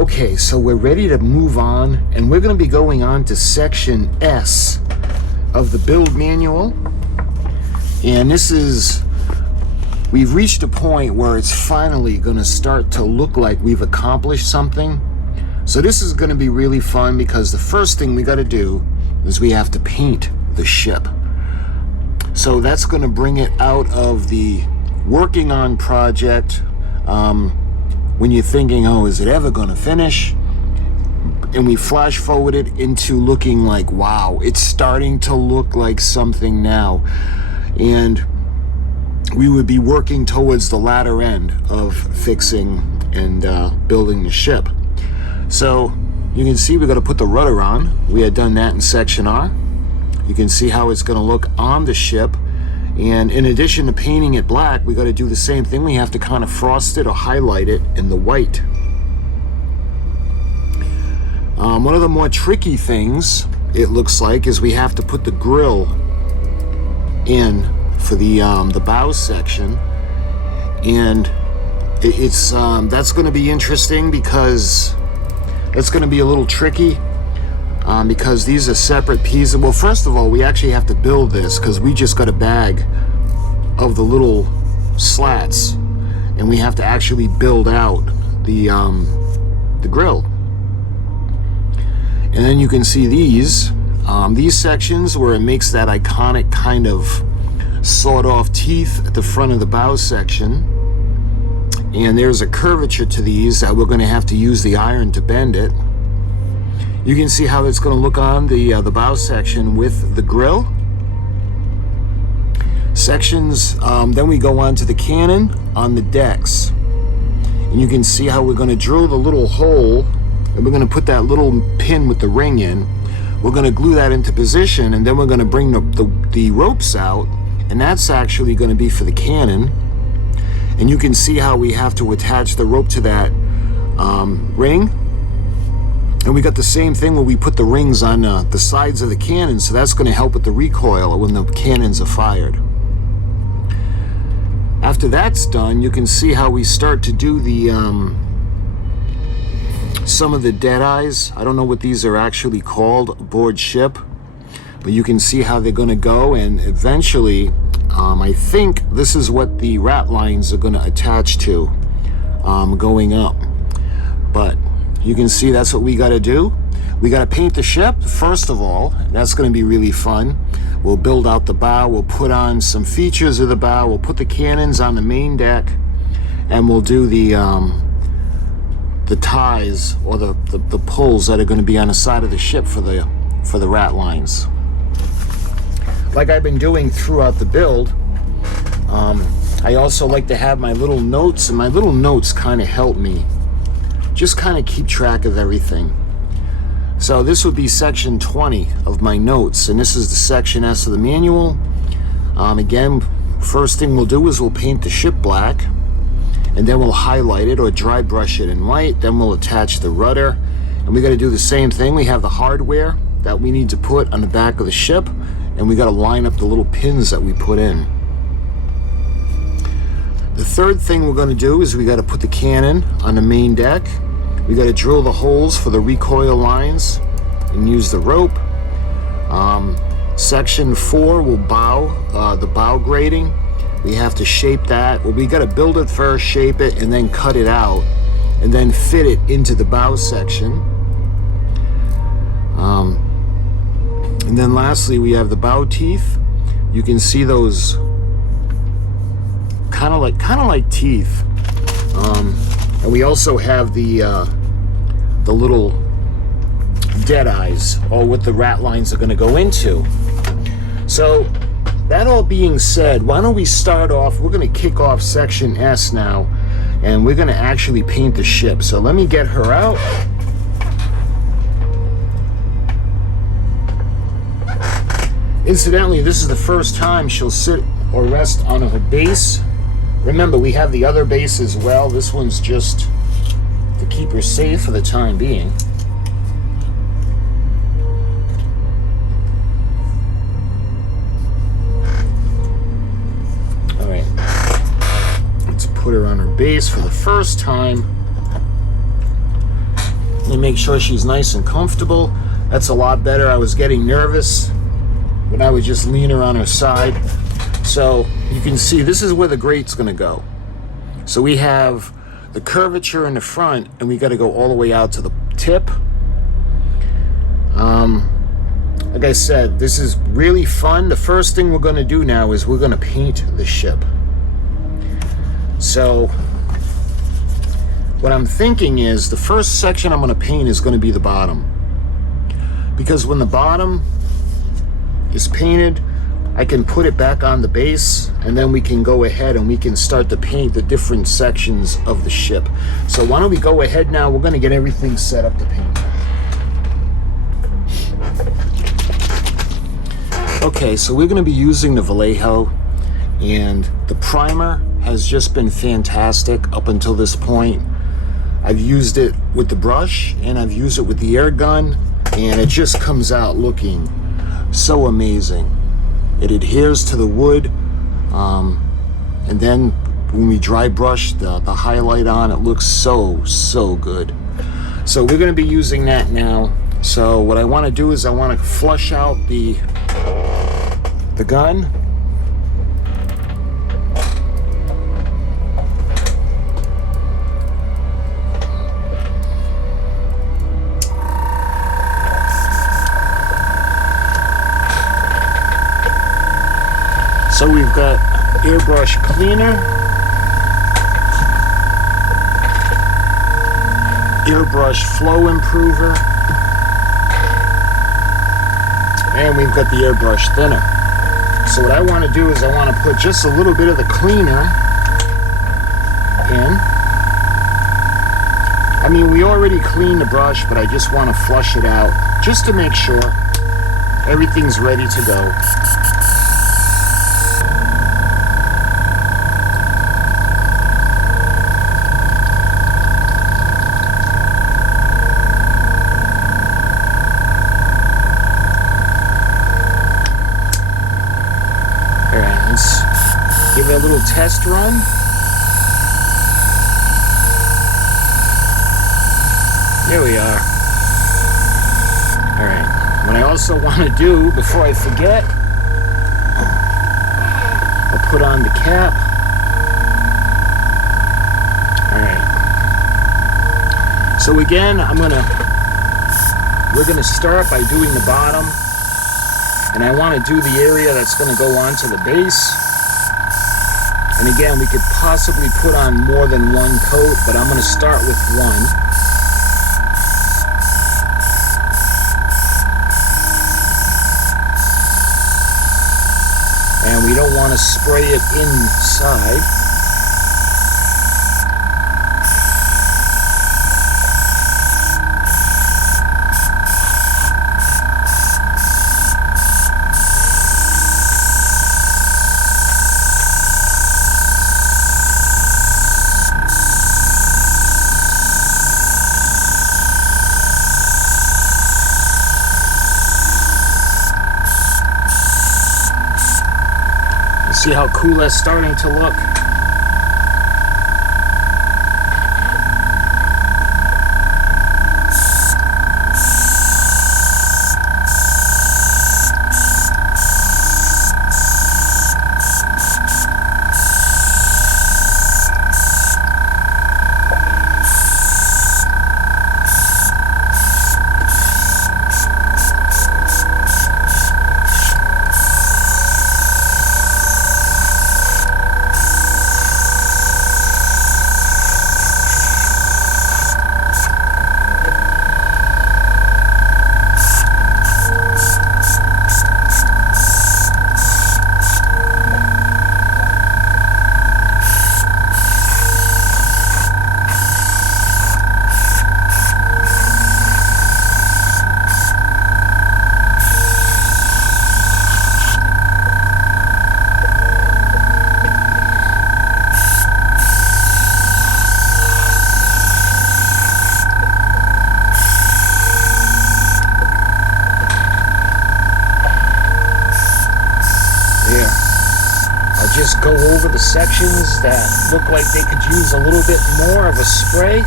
Okay, so we're ready to move on, and we're going to be going on to section S of the build manual. And this is, we've reached a point where it's finally going to start to look like we've accomplished something. So this is going to be really fun, because the first thing we got to do is we have to paint the ship. So that's going to bring it out of the working on project. When you're thinking, oh, is it ever going to finish? And we flash forward it into looking like, wow, it's starting to look like something now. And we would be working towards the latter end of fixing and building the ship. So you can see we're going to put the rudder on. We had done that in section R. You can see how it's going to look on the ship. And in addition to painting it black, we got to do the same thing. We have to kind of frost it or highlight it in the white. One of the more tricky things, it looks like, is we have to put the grill in for the bow section. And it's that's going to be interesting, because it's going to be a little tricky. Because these are separate pieces. Well, first of all, we actually have to build this, because we just got a bag of the little slats, and we have to actually build out the grill. And then you can see these sections where it makes that iconic kind of sawed-off teeth at the front of the bow section. And there's a curvature to these that we're going to have to use the iron to bend it. You can see how it's going to look on the bow section with the grill. Sections, then we go on to the cannon on the decks. And you can see how we're going to drill the little hole, and we're going to put that little pin with the ring in. We're going to glue that into position, and then we're going to bring the ropes out, and that's actually going to be for the cannon. And you can see how we have to attach the rope to that ring. And we got the same thing where we put the rings on the sides of the cannon, so that's going to help with the recoil when the cannons are fired. After that's done, you can see how we start to do the some of the dead eyes. I don't know what these are actually called aboard ship, but you can see how they're going to go, and eventually I think this is what the rat lines are going to attach to going up. But you can see that's what we got to do. We got to paint the ship, first of all. That's going to be really fun. We'll build out the bow. We'll put on some features of the bow. We'll put the cannons on the main deck, and we'll do the ties, or the pulls that are going to be on the side of the ship for the rat lines. Like I've been doing throughout the build, I also like to have my little notes, and my little notes kind of help me just kind of keep track of everything. So this would be section 20 of my notes, and this is the section S of the manual. Again, first thing we'll do is we'll paint the ship black, and then we'll highlight it or dry brush it in white. Then we'll attach the rudder, and we got to do the same thing. We have the hardware that we need to put on the back of the ship, and we got to line up the little pins that we put in. The third thing we're going to do is we got to put the cannon on the main deck. We got to drill the holes for the recoil lines and use the rope. Section 4 will bow, the bow grating. We have to shape that. Well, we got to build it first, shape it, and then cut it out, and then fit it into the bow section. And then lastly, we have the bow teeth. You can see those kind of like teeth. And we also have the little dead eyes, or what the rat lines are going to go into. So that all being said, why don't we start off? We're going to kick off section S now, and we're going to actually paint the ship. So let me get her out. Incidentally, this is the first time she'll sit or rest on her base. Remember, we have the other base as well. This one's just to keep her safe for the time being. Alright, let's put her on her base for the first time. and make sure she's nice and comfortable. That's a lot better. I was getting nervous when I would just lean her on her side. So you can see this is where the grate's going to go. So we have the curvature in the front, and we got to go all the way out to the tip. Like I said, this is really fun. The first thing we're going to do now is we're going to paint the ship. So what I'm thinking is the first section I'm going to paint is going to be the bottom. Because when the bottom is painted, I can put it back on the base, and then we can go ahead and we can start to paint the different sections of the ship. So why don't we go ahead now? We're going to get everything set up to paint. Okay, so we're going to be using the Vallejo, and the primer has just been fantastic up until this point. I've used it with the brush, and I've used it with the air gun, and it just comes out looking so amazing. It adheres to the wood, and then when we dry brush the highlight on, it looks so good. So we're going to be using that now. So what I want to do is I want to flush out the gun. So we've got airbrush cleaner, airbrush flow improver, and we've got the airbrush thinner. So what I want to do is I want to put just a little bit of the cleaner in. I mean, we already cleaned the brush, but I just want to flush it out just to make sure everything's ready to go. Give it a little test run. There we are. Alright. What I also want to do, before I forget, I'll put on the cap. Alright. So again, we're gonna start by doing the bottom. And I want to do the area that's going to go onto the base. And again, we could possibly put on more than one coat, but I'm going to start with one. And we don't want to spray it inside. See how cool that's starting to look? Just go over the sections that look like they could use a little bit more of a spray.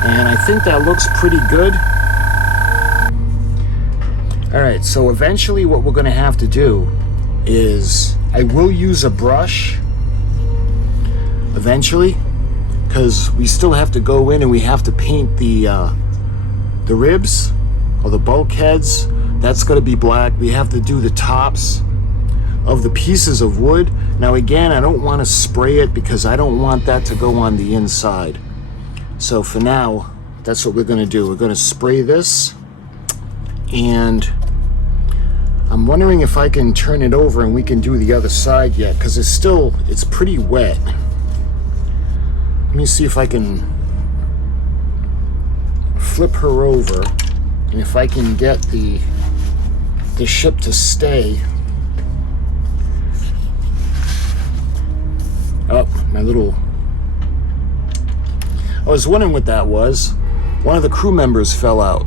And I think that looks pretty good. All right, so eventually what we're gonna have to do is I will use a brush eventually, because we still have to go in and we have to paint the ribs or the bulkheads. That's gonna be black. We have to do the tops of the pieces of wood. Now again, I don't want to spray it because I don't want that to go on the inside. So for now, that's what we're going to do. We're going to spray this, and I'm wondering if I can turn it over and we can do the other side yet, because it's pretty wet. Let me see if I can flip her over, and if I can get the ship to stay. Oh, my little... I was wondering what that was. One of the crew members fell out.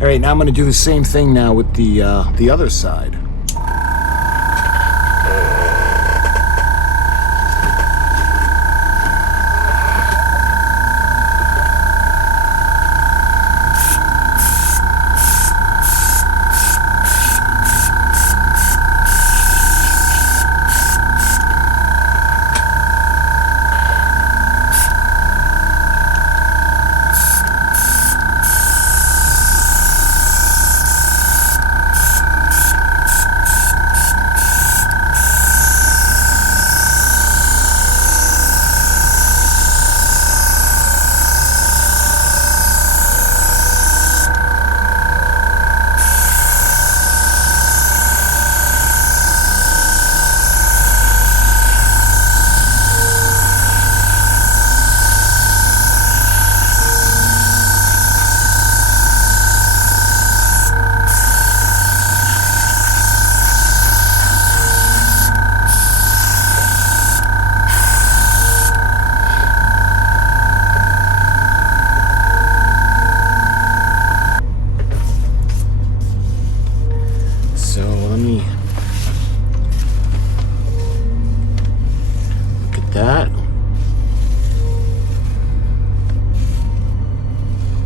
All right, now I'm going to do the same thing now with the other side.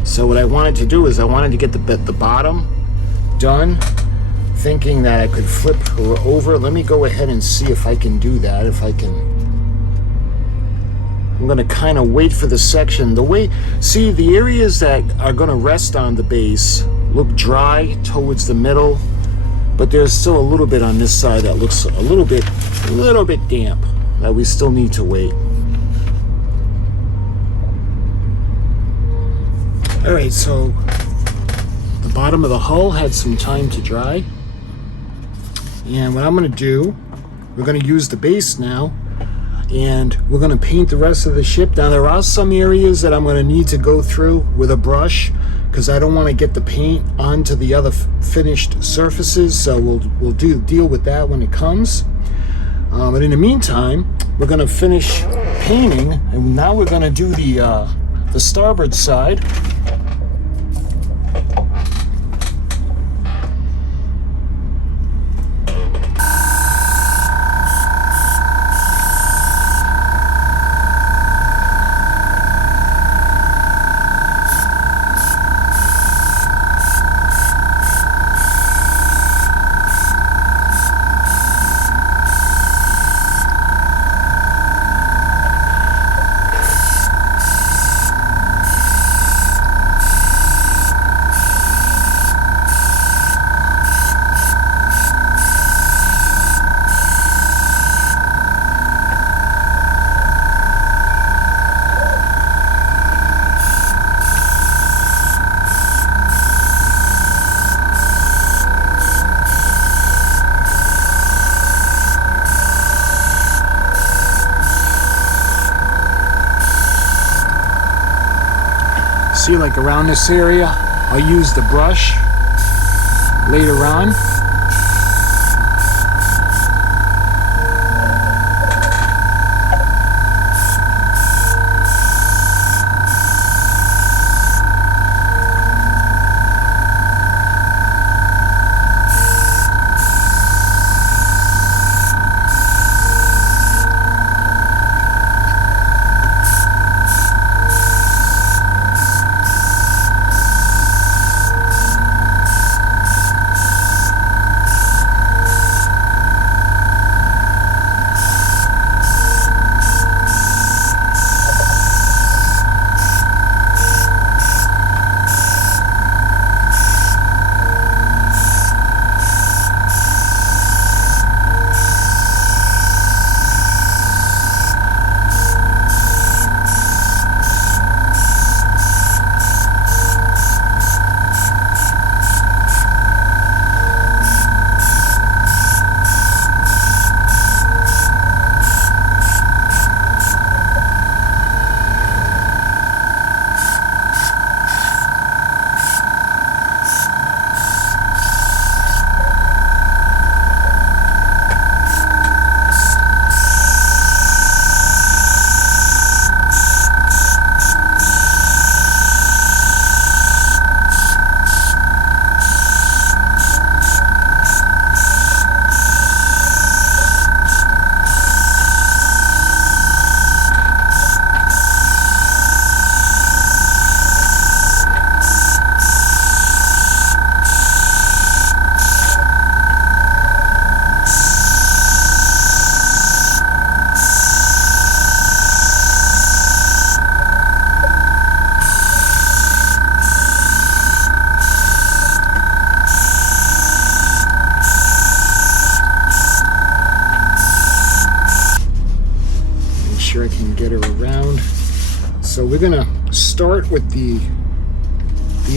So what I wanted to do is I wanted to get the bottom done, thinking that I could flip her over. Let me go ahead and see if I can do that. If I can, I'm gonna kind of wait for the section. See, the areas that are gonna rest on the base look dry towards the middle, but there's still a little bit on this side that looks a little bit damp, that we still need to wait. All right, so the bottom of the hull had some time to dry. And what I'm gonna do, we're gonna use the base now, and we're gonna paint the rest of the ship. Now there are some areas that I'm gonna need to go through with a brush, because I don't wanna get the paint onto the other finished surfaces, so we'll deal with that when it comes. But in the meantime, we're gonna finish painting, and now we're gonna do the starboard side. See, like around this area, I'll use the brush later on. get her around. So we're gonna start with the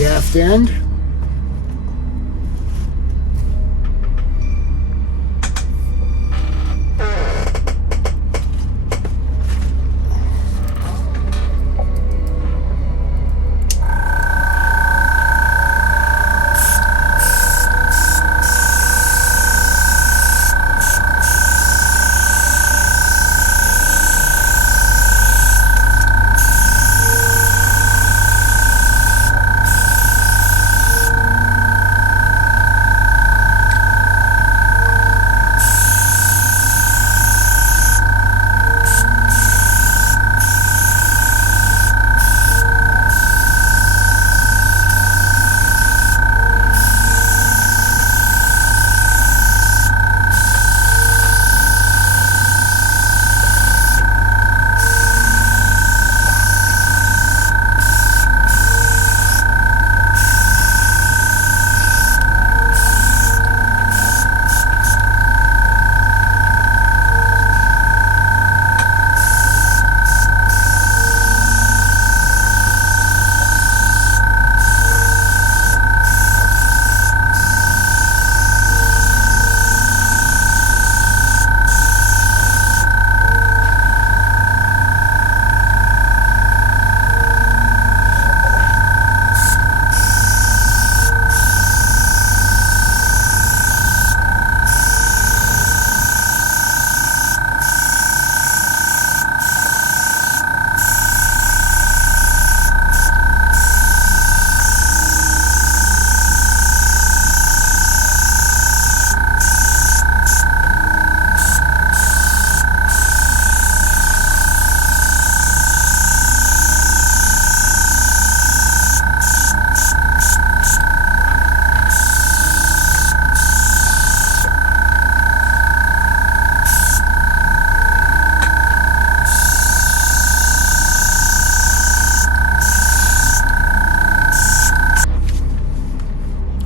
aft end.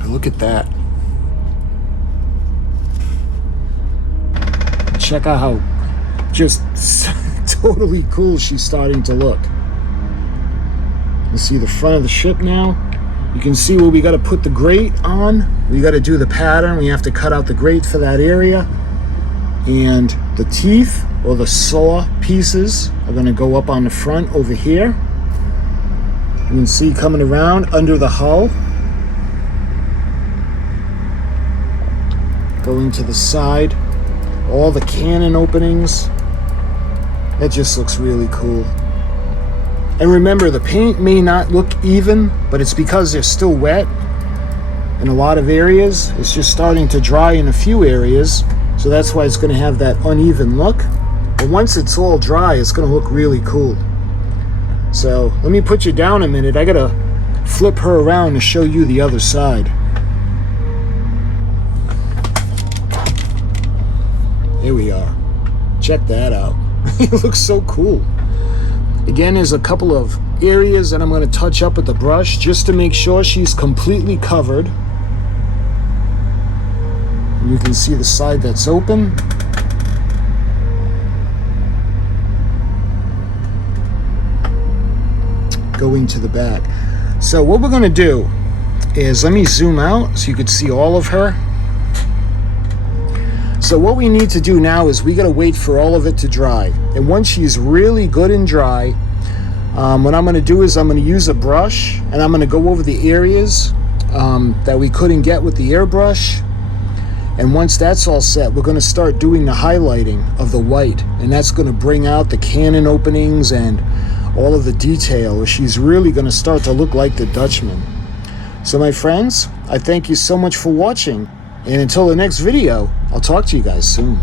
Look at that. Check out how just totally cool she's starting to look. You see the front of the ship now. You can see where we got to put the grate on. We got to do the pattern. We have to cut out the grate for that area. And the teeth or the saw pieces are going to go up on the front over here. You can see coming around under the hull. Going to the side, all the cannon openings. That just looks really cool. And remember, the paint may not look even, but it's because they're still wet in a lot of areas. It's just starting to dry in a few areas, so that's why it's going to have that uneven look. But once it's all dry, it's going to look really cool. So let me put you down a minute. I gotta flip her around to show you the other side. Here we are. Check that out. It looks so cool. Again, there's a couple of areas that I'm going to touch up with the brush just to make sure she's completely covered. You can see the side that's open. Going to the back. So what we're going to do is, let me zoom out so you can see all of her. So what we need to do now is we got to wait for all of it to dry. And once she's really good and dry, what I'm going to do is I'm going to use a brush and I'm going to go over the areas that we couldn't get with the airbrush. And once that's all set, we're going to start doing the highlighting of the white. And that's going to bring out the cannon openings and all of the detail. She's really going to start to look like the Dutchman. So my friends, I thank you so much for watching. And until the next video, I'll talk to you guys soon.